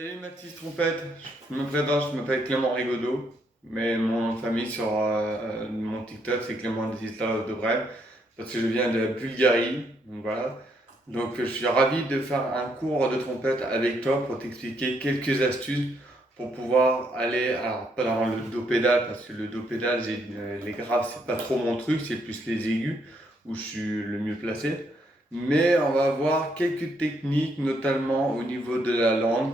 Salut ma petite trompette, je me présente, je m'appelle Clément Rigaudot, mais mon nom de famille sur mon TikTok c'est Clément Désislav Dobrev, parce que je viens de la Bulgarie, donc voilà. Donc je suis ravi de faire un cours de trompette avec toi pour t'expliquer quelques astuces pour pouvoir aller, alors pas dans le do pédale, parce que le do pédale, les graves c'est pas trop mon truc, c'est plus les aigus où je suis le mieux placé. Mais on va voir quelques techniques, notamment au niveau de la langue.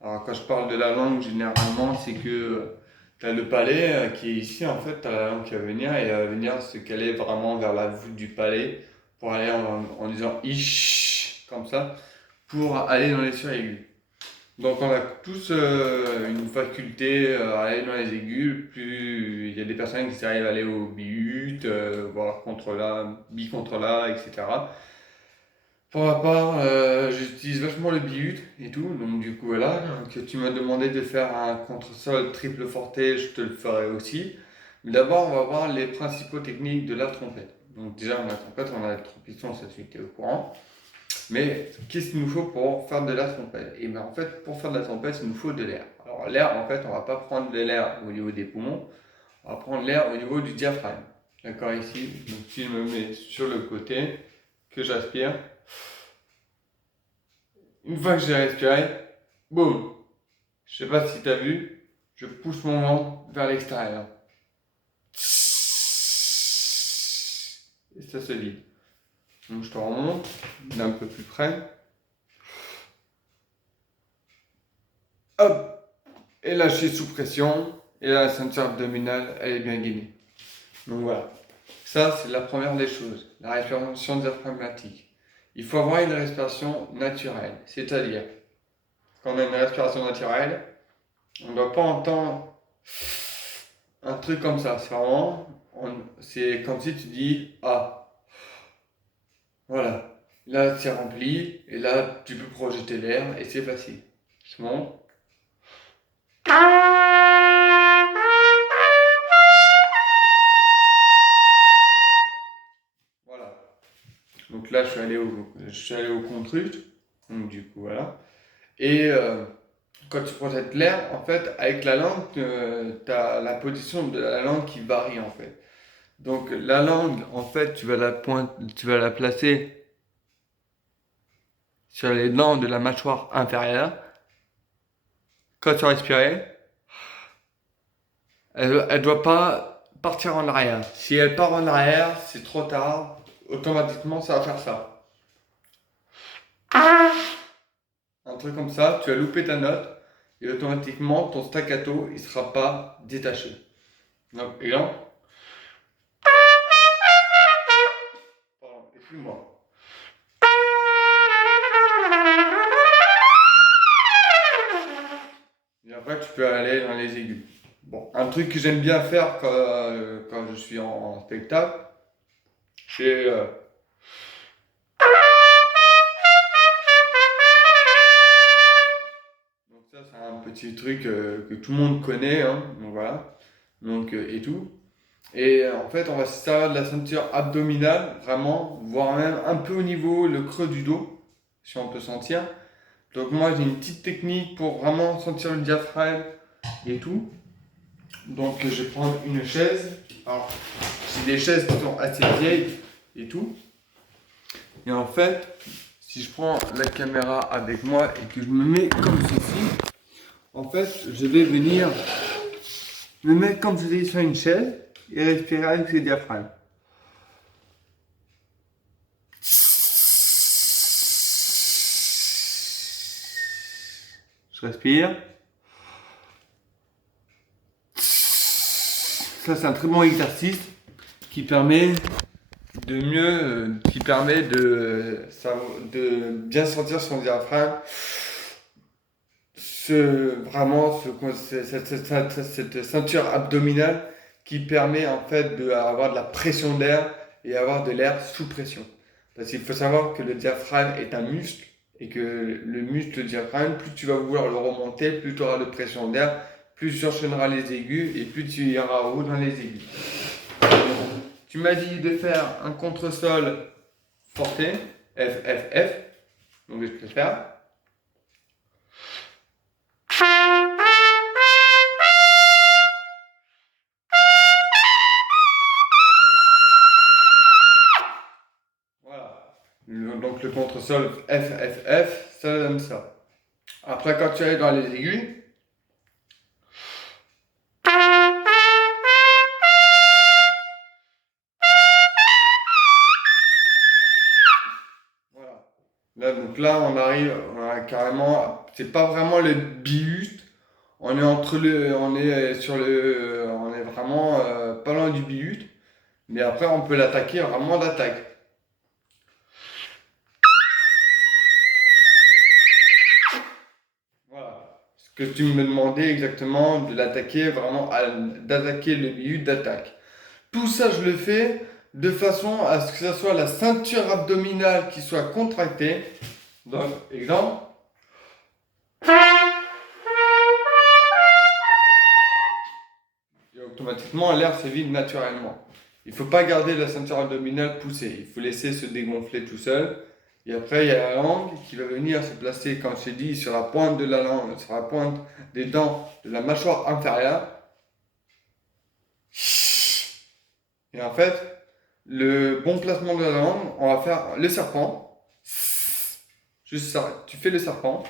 Alors, quand je parle de la langue, généralement, c'est que tu as le palais qui est ici, en fait, tu as la langue qui va venir et elle va venir se caler vraiment vers la voûte du palais pour aller en disant ish, comme ça, pour aller dans les sons aigus. Donc, on a tous une faculté à aller dans les aigus. Plus il y a des personnes qui arrivent à aller au bi-ut, voire contre la, bi contre la, etc. Pour ma part, j'utilise vachement le bi-ut et tout, donc du coup voilà, que tu m'as demandé de faire un contre-sol triple forté, je te le ferai aussi. Mais d'abord, on va voir les principaux techniques de la trompette. Donc déjà, on a la trompette, on a le trompiston, ça tu es au courant. Mais qu'est-ce qu'il nous faut pour faire de la trompette? Et bien en fait, pour faire de la trompette, il nous faut de l'air. Alors l'air, en fait, on va pas prendre de l'air au niveau des poumons, on va prendre l'air au niveau du diaphragme. D'accord, ici, donc si je me mets sur le côté, que j'aspire. Une fois que j'ai respiré, boum. Je sais pas si tu as vu, je pousse mon ventre vers l'extérieur. Et ça se vide. Donc je te remonte d'un peu plus près. Hop. Et lâcher sous pression. Et là, la ceinture abdominale, elle est bien gainée. Donc voilà. Ça, c'est la première des choses. La respiration diaphragmatique. Il faut avoir une respiration naturelle. C'est-à-dire, quand on a une respiration naturelle, on ne doit pas entendre un truc comme ça. C'est vraiment, c'est comme si tu dis ah, voilà. Là, c'est rempli et là, tu peux projeter l'air et c'est facile. C'est bon. Voilà. Donc là, je suis allé au contrut. Donc du coup, voilà. Et quand tu projettes l'air, en fait, avec la langue, tu as la position de la langue qui varie en fait. Donc la langue, en fait, tu vas la placer sur les dents de la mâchoire inférieure. Quand tu respirais, elle doit pas partir en arrière. Si elle part en arrière, c'est trop tard. Automatiquement, ça va faire ça. Un truc comme ça, tu as loupé ta note et automatiquement, ton staccato, il sera pas détaché. Donc, et là, pardon, excuse-moi. Et après, tu peux aller dans les aigus. Bon, un truc que j'aime bien faire quand je suis en spectacle, c'est donc ça, c'est un petit truc que tout le monde connaît, hein, donc voilà, donc et tout. Et en fait, on va se servir de la ceinture abdominale, vraiment, voire même un peu au niveau le creux du dos, si on peut sentir. Donc moi, j'ai une petite technique pour vraiment sentir le diaphragme et tout. Donc je vais prendre une chaise. Alors, j'ai des chaises qui sont assez vieilles et tout. Et en fait, si je prends la caméra avec moi et que je me mets comme ceci, en fait, je vais venir me mettre comme ceci sur une chaise et respirer avec le diaphragme. Je respire. Ça, c'est un très bon exercice qui permet de bien sentir son diaphragme, cette ceinture abdominale qui permet en fait d'avoir de la pression d'air et avoir de l'air sous pression. Parce qu'il faut savoir que le diaphragme est un muscle et que le muscle diaphragme, plus tu vas vouloir le remonter, plus tu auras de pression d'air, plus tu enchaîneras les aigus et plus tu iras haut dans les aigus. Tu m'as dit de faire un contre-sol forté, F, F, F, donc je peux faire. le contre-sol F, F, F, ça donne ça. Après, quand tu es dans les aigus, voilà. Là, donc là, on arrive carrément, c'est pas vraiment le bi-ut, on est vraiment pas loin du bi-ut, mais après, on peut l'attaquer vraiment d'attaque. Voilà. Ce que tu me demandais exactement, de l'attaquer vraiment, d'attaquer le bi-ut d'attaque. Tout ça, je le fais de façon à ce que ça soit la ceinture abdominale qui soit contractée. Donc, exemple. Et automatiquement, l'air se vide naturellement. Il ne faut pas garder la ceinture abdominale poussée. Il faut laisser se dégonfler tout seul. Et après, il y a la langue qui va venir se placer, comme je t'ai dit, sur la pointe de la langue, sur la pointe des dents de la mâchoire inférieure. Et en fait, le bon placement de la langue, on va faire le serpent. Juste ça, tu fais le serpent.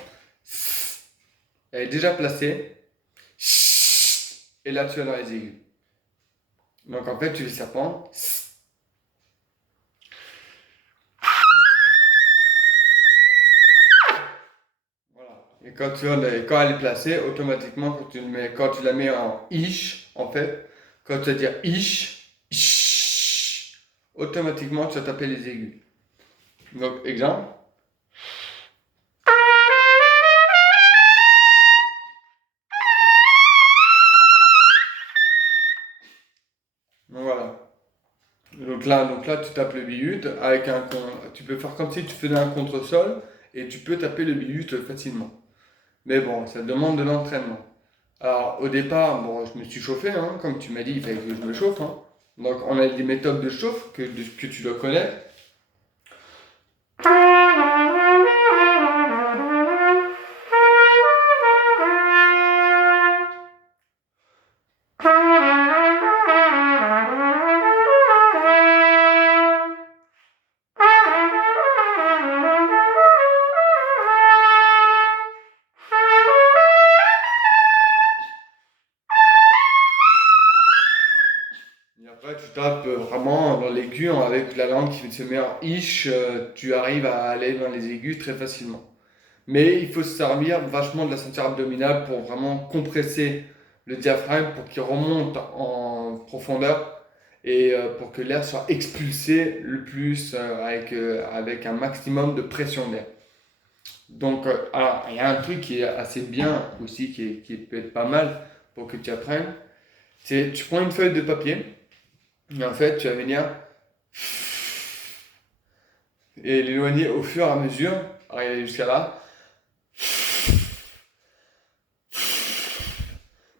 Elle est déjà placée. Et là, tu vas dans les aigus. Donc en fait, tu fais serpent. Voilà. Et quand elle est placée, automatiquement, quand tu la mets en ish, en fait, quand tu vas dire ish, ish, automatiquement, tu vas taper les aigus. Donc, exemple. Donc, voilà. Donc là, tu tapes le bihut tu peux faire comme si tu faisais un contre-sol et tu peux taper le bihut facilement. Mais bon, ça demande de l'entraînement. Alors, au départ, bon, je me suis chauffé, hein, comme tu m'as dit, il fallait que je me chauffe, hein. Donc, on a des méthodes de chauffe que tu dois connaître. Et après, tu tapes vraiment dans l'aigu avec la langue qui se met en ish, tu arrives à aller dans les aigus très facilement. Mais il faut se servir vachement de la ceinture abdominale pour vraiment compresser le diaphragme pour qu'il remonte en profondeur et pour que l'air soit expulsé le plus avec un maximum de pression d'air. Donc, alors, il y a un truc qui est assez bien aussi, qui peut être pas mal pour que tu apprennes, c'est tu prends une feuille de papier et en fait tu vas venir et l'éloigner au fur et à mesure, arriver jusqu'à là.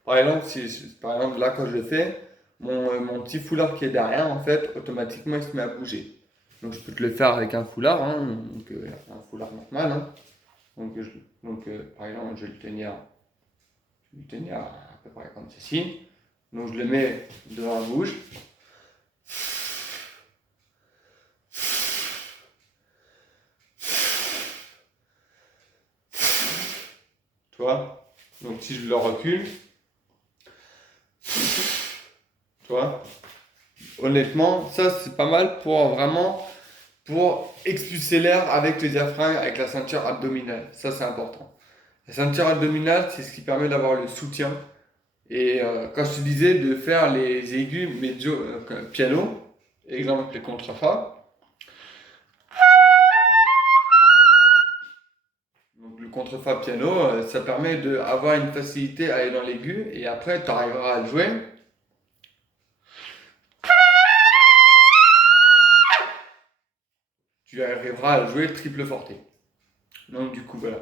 Par exemple, là, quand je le fais, mon petit foulard qui est derrière, en fait, automatiquement, il se met à bouger. Donc, je peux te le faire avec un foulard, hein, donc, un foulard normal. Hein. Par exemple, je vais le tenir à peu près comme ceci. Donc, je le mets devant la bouche. Tu vois? Donc, si je le recule, tu vois? Honnêtement, ça, c'est pas mal pour expulser l'air avec le diaphragme, avec la ceinture abdominale. Ça, c'est important. La ceinture abdominale, c'est ce qui permet d'avoir le soutien. Et quand je te disais de faire les aigus médio piano, exemple les contrefa, donc le contrefa piano, ça permet d'avoir une facilité à aller dans l'aigu et après tu arriveras à le jouer. Tu arriveras à le jouer triple forté. Donc du coup voilà.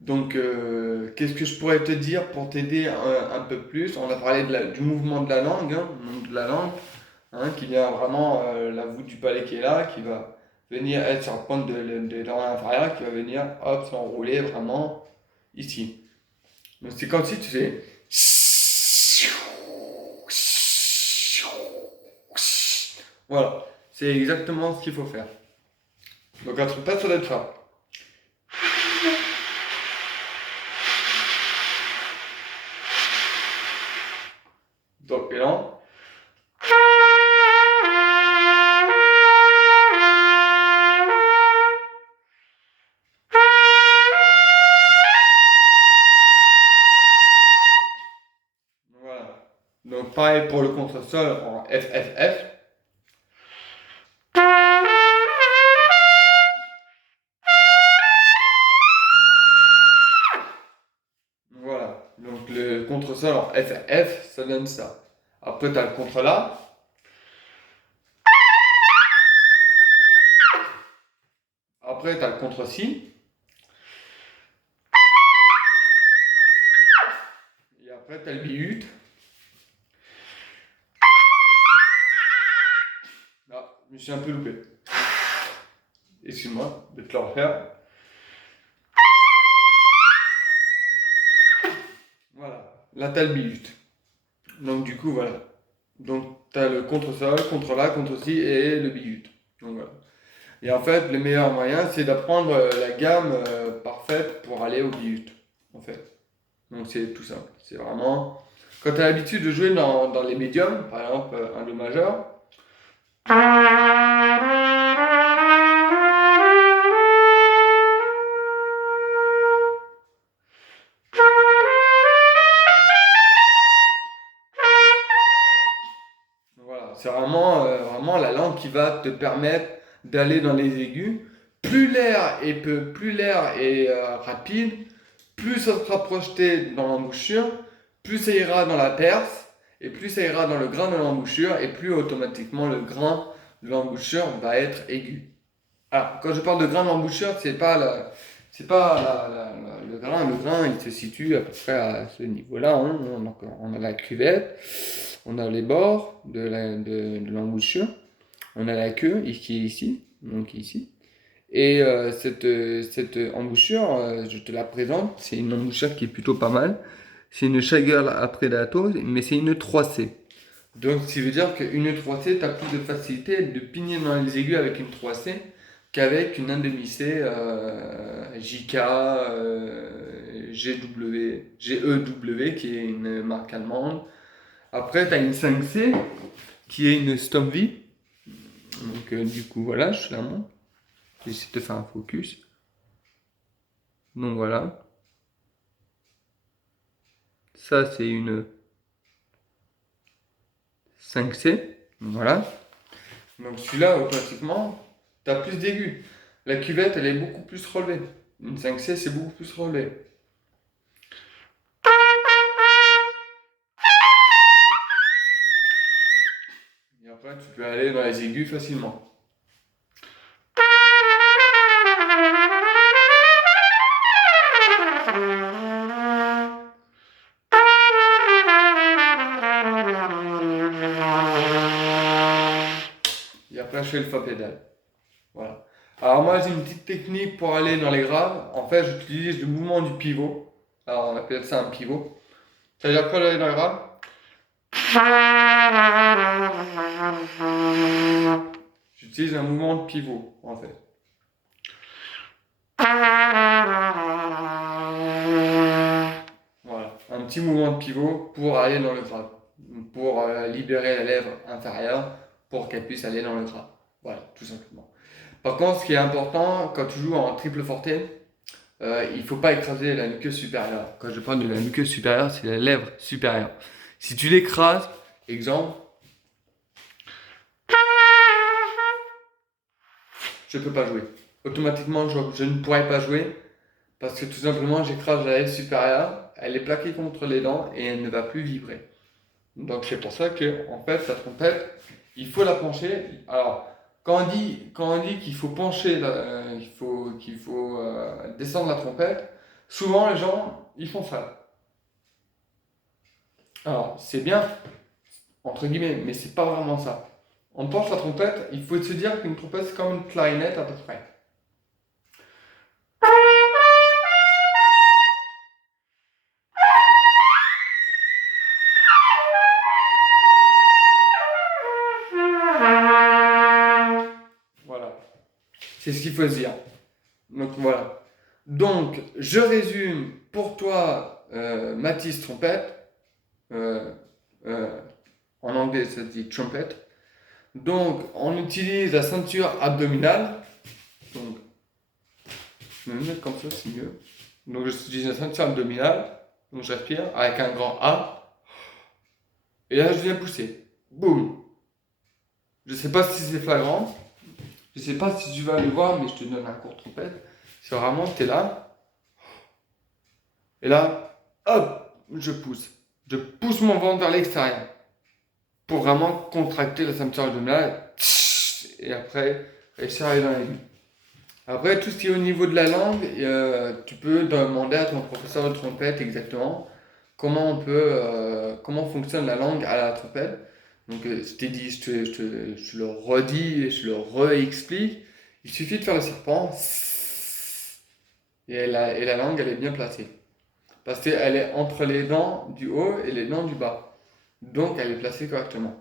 Donc, qu'est-ce que je pourrais te dire pour t'aider un peu plus? On a parlé du mouvement de la langue, hein, donc de la langue, hein, qui vient vraiment, la voûte du palais qui est là, qui va venir être sur la pointe de l'oreille inférieure, qui va venir, hop, s'enrouler vraiment ici. Donc, c'est comme si tu fais. Voilà, c'est exactement ce qu'il faut faire. Donc la trompette, ça doit être ça. Donc, et là. Voilà. Donc pareil pour le contresol en FFF. Voilà. Donc le contresol en FF, ça donne ça. Après, tu as le contre-La. Après, tu as le contre-Si. Et après, tu as le bi-ut. Ah, je me suis un peu loupé. Excuse-moi de te le refaire. Voilà. Là, tu as le bi-ut. Donc du coup, voilà. Donc tu as le contre-sol, contre-La, contre-Si et le bi-ut. Donc voilà. Et en fait, le meilleur moyen, c'est d'apprendre la gamme parfaite pour aller au bi-ut. En fait. Donc c'est tout simple. C'est vraiment. Quand tu as l'habitude de jouer dans les médiums, par exemple un Do majeur, voilà, c'est vraiment la langue qui va te permettre d'aller dans les aigus. Plus l'air est rapide, plus ça sera projeté dans l'embouchure, plus ça ira dans la perce, et plus ça ira dans le grain de l'embouchure, et plus automatiquement le grain de l'embouchure va être aigu. Alors, quand je parle de grain d'embouchure, c'est pas le grain il se situe à peu près à ce niveau-là, hein. On a la cuvette, on a les bords de l'embouchure, on a la queue qui est ici, donc ici. Et cette embouchure, je te la présente, c'est une embouchure qui est plutôt pas mal. C'est une Schagel à Predato, mais c'est une 3C. Donc, ce qui veut dire qu'une 3C, tu as plus de facilité de pigner dans les aigus avec une 3C qu'avec une 1,5C JK, GEW, qui est une marque allemande. Après, tu as une 5C, qui est une Stomvie. Donc, du coup, voilà, je te la montre. J'essaie de te faire un focus. Donc, voilà. Ça, c'est une 5C. Voilà. Donc, celui-là, automatiquement, tu as plus d'aigus. La cuvette, elle est beaucoup plus relevée. Une 5C, c'est beaucoup plus relevé. Et après, tu peux aller dans les aigus facilement. Et après, je fais le fa pédale. Voilà. Alors moi, j'ai une petite technique pour aller dans les graves. En fait, j'utilise le mouvement du pivot. Alors, on appelle ça un pivot. C'est-à-dire quand j'arrive dans les graves, j'utilise un mouvement de pivot, en fait. Voilà, un petit mouvement de pivot pour aller dans le grave, pour libérer la lèvre inférieure pour qu'elle puisse aller dans le grave. Voilà, tout simplement. Par contre, ce qui est important quand tu joues en triple forté, il ne faut pas écraser la muqueuse supérieure. Quand je parle de la muqueuse supérieure, c'est la lèvre supérieure. Si tu l'écrases, exemple, je ne peux pas jouer. Automatiquement, je ne pourrais pas jouer parce que tout simplement, j'écrase la lèvre supérieure, elle est plaquée contre les dents et elle ne va plus vibrer. Donc c'est pour ça que en fait, la trompette, il faut la pencher. Alors, quand on dit qu'il faut pencher, qu'il faut descendre la trompette, souvent les gens, ils font ça. Alors, c'est bien, entre guillemets, mais c'est pas vraiment ça. On penche la trompette, il faut se dire qu'une trompette, c'est comme une clarinette à peu près. Voilà. C'est ce qu'il faut se dire. Donc voilà. Donc, je résume pour toi, Mathis trompette. Euh, euh, en anglais, ça se dit trumpet. Donc, on utilise la ceinture abdominale. Donc, je vais me mettre comme ça, c'est mieux. Donc, j'utilise la ceinture abdominale. Donc, j'aspire avec un grand A. Et là, je viens pousser. Boum. Je ne sais pas si c'est flagrant. Je ne sais pas si tu vas le voir, mais je te donne un court trompette. C'est vraiment, tu es là. Et là, hop, je pousse. Je pousse mon ventre vers l'extérieur. Pour vraiment contracter la ceinture abdominale. Et après, réussir à aller dans les nues. Après, tout ce qui est au niveau de la langue, tu peux demander à ton professeur de trompette exactement comment fonctionne la langue à la trompette. Donc, je t'ai dit, je le redis et je le réexplique. Il suffit de faire le serpent et la langue, elle est bien placée. Parce qu'elle est entre les dents du haut et les dents du bas. Donc, elle est placée correctement.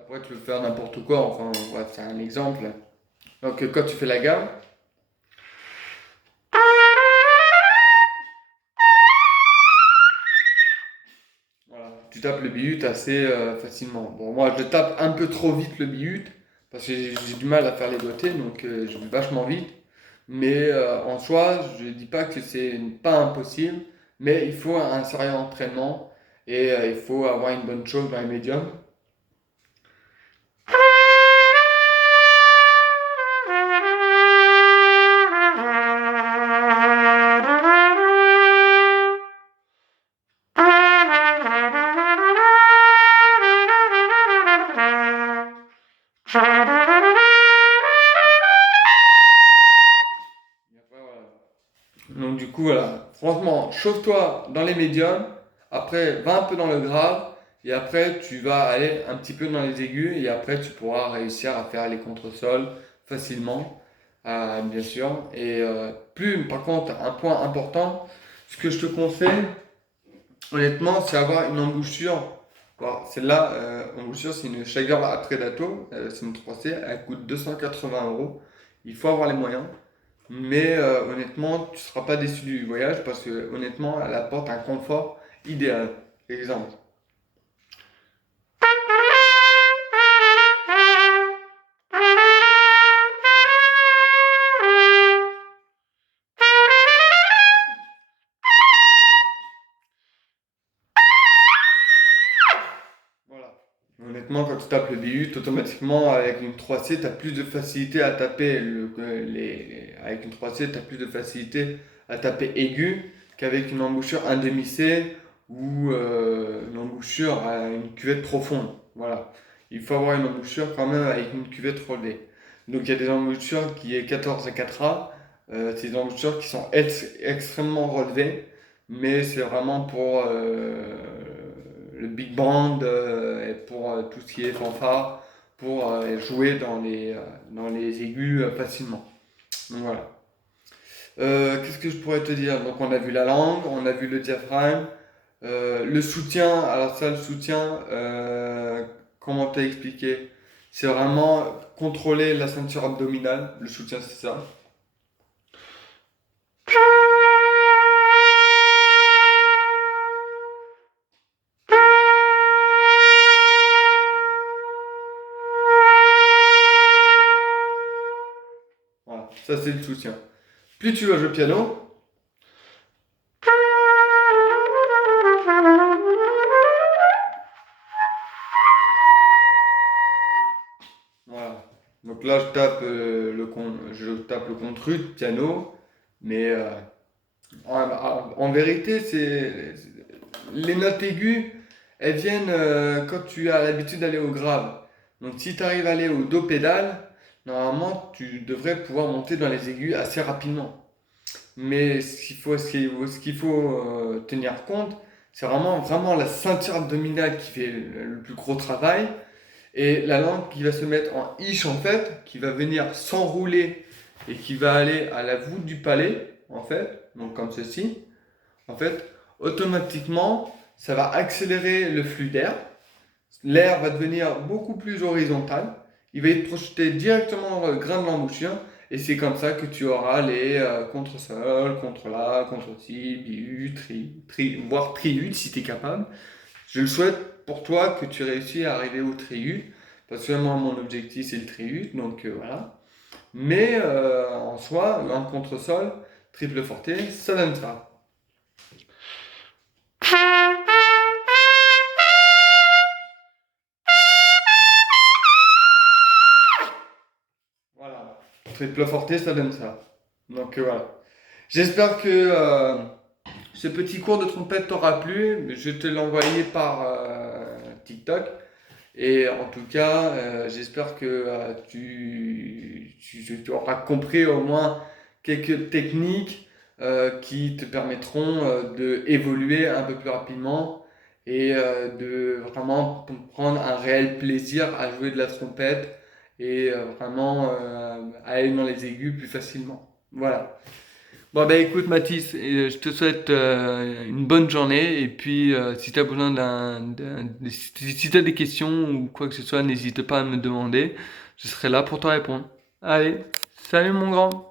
Après, tu peux faire n'importe quoi, enfin, ouais, c'est un exemple. Donc, quand tu fais la gamme, voilà, tu tapes le bihut assez facilement. Bon, moi, je tape un peu trop vite le bihut, parce que j'ai du mal à faire les doigtés, donc je vais vachement vite. Mais en soi, je ne dis pas que c'est pas impossible, mais il faut un sérieux entraînement et il faut avoir une bonne chose dans les médiums. Et après, voilà. Donc du coup, voilà, franchement, chauffe-toi dans les médiums, après va un peu dans le grave, et après tu vas aller un petit peu dans les aigus, et après tu pourras réussir à faire les contresols facilement, bien sûr. Et par contre, un point important, ce que je te conseille, honnêtement, c'est avoir une embouchure. Bon, celle-là, embouchure, c'est une Scheiger Atredato, c'est une 3C, elle coûte 280 €. Il faut avoir les moyens. Mais honnêtement, tu ne seras pas déçu du voyage parce que honnêtement, elle apporte un confort idéal. Exemple. Voilà. Honnêtement, quand tu tapes le bihut, automatiquement, avec une 3C, tu as plus de facilité à taper avec une 3C, tu as plus de facilité à taper aigu qu'avec une embouchure 1 demi C ou une embouchure à une cuvette profonde. Voilà. Il faut avoir une embouchure quand même avec une cuvette relevée. Donc il y a des embouchures qui est 14 à 4A, c'est des embouchures qui sont extrêmement relevées, mais c'est vraiment pour le big band et pour tout ce qui est fanfare, pour jouer dans les aigus facilement. Donc voilà. Qu'est-ce que je pourrais te dire? Donc on a vu la langue, on a vu le diaphragme, le soutien. Alors ça, le soutien, comment t'as expliqué? C'est vraiment contrôler la ceinture abdominale. Le soutien, c'est ça. Voilà, ça c'est le soutien. Plus tu vas jouer au piano, voilà. Donc là, je tape le contrut, piano, mais en vérité, les notes aiguës, elles viennent quand tu as l'habitude d'aller au grave. Donc si tu arrives à aller au do pédale, normalement, tu devrais pouvoir monter dans les aigus assez rapidement. Mais ce qu'il faut tenir compte, c'est vraiment la ceinture abdominale qui fait le plus gros travail. Et la langue qui va se mettre en ish en fait, qui va venir s'enrouler et qui va aller à la voûte du palais. en fait, donc comme ceci, en fait, automatiquement, ça va accélérer le flux d'air. L'air va devenir beaucoup plus horizontal. Il va être projeté directement dans le grain de l'embouchure. Et c'est comme ça que tu auras les contre-sol, contre-la, contre-ci, biut, voire triut si tu es capable. Je le souhaite pour toi que tu réussisses à arriver au triut. Parce que moi, mon objectif, c'est le triut. Donc voilà. Mais en soi, un contre-sol, triple forté, ça donne ça. Voilà. Triple forté, ça donne ça. Donc voilà. J'espère que ce petit cours de trompette t'aura plu. Je te l'ai envoyé par TikTok. Et en tout cas, j'espère que tu auras compris au moins quelques techniques qui te permettront d'évoluer un peu plus rapidement et de vraiment prendre un réel plaisir à jouer de la trompette et vraiment aller dans les aigus plus facilement. Voilà. Bon, ben écoute Mathis, je te souhaite une bonne journée et puis si tu as besoin si tu as des questions ou quoi que ce soit, n'hésite pas à me demander, je serai là pour te répondre. Allez, salut mon grand!